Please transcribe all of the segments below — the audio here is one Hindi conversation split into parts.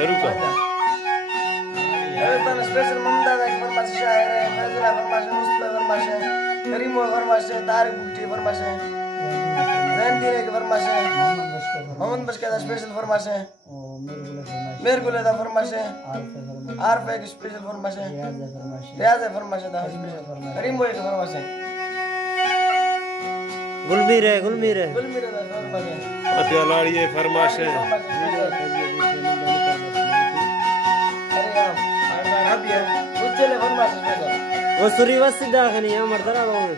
शुरू कर। स्पेशल ममता की फरमाइश शायर है, फैजला फरमाइश है, मुस्तफा फरमाइश है, करीमो फरमाइश है, तारिक बुकटी फरमाइश है, जैनदीन की फरमाइश है, मोहम्मद बशका का स्पेशल फरमाइश है, मेरे गुले का फरमाइश है, आरफे की स्पेशल फरमाइश है, रियाज फरमाइश है, करीमो की फरमाइश है, गुलमीर है का फरमाइश है, अतिया लाड़ी ये फरमाइश है। वो सूर्यवंशी दाखनी है मर्दरा लोग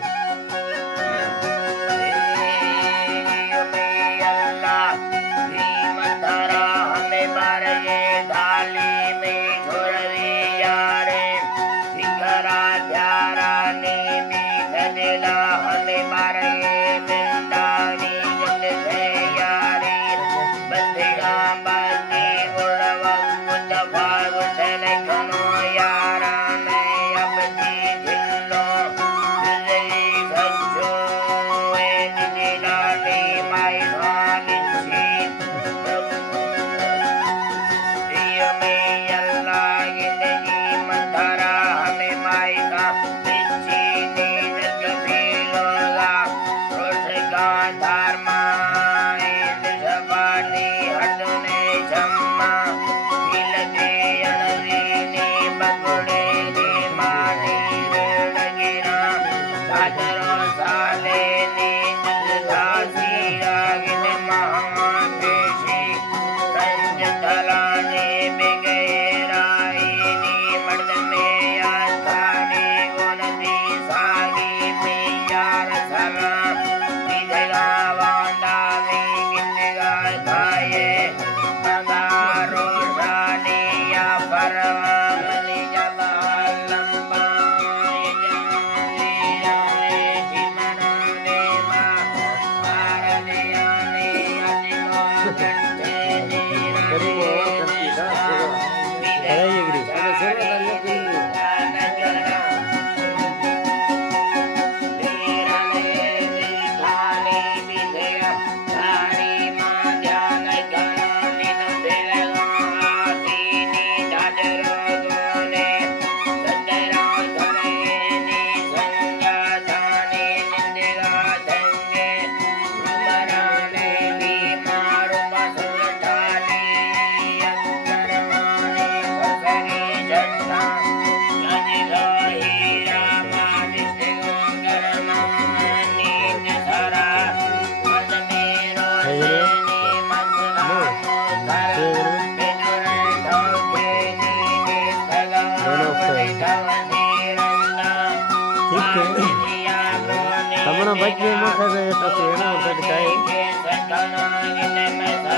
हमारा बच्चे मौका से तो ना उधर जाए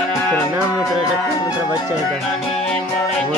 इतना नाम में तेरा बच्चा है वो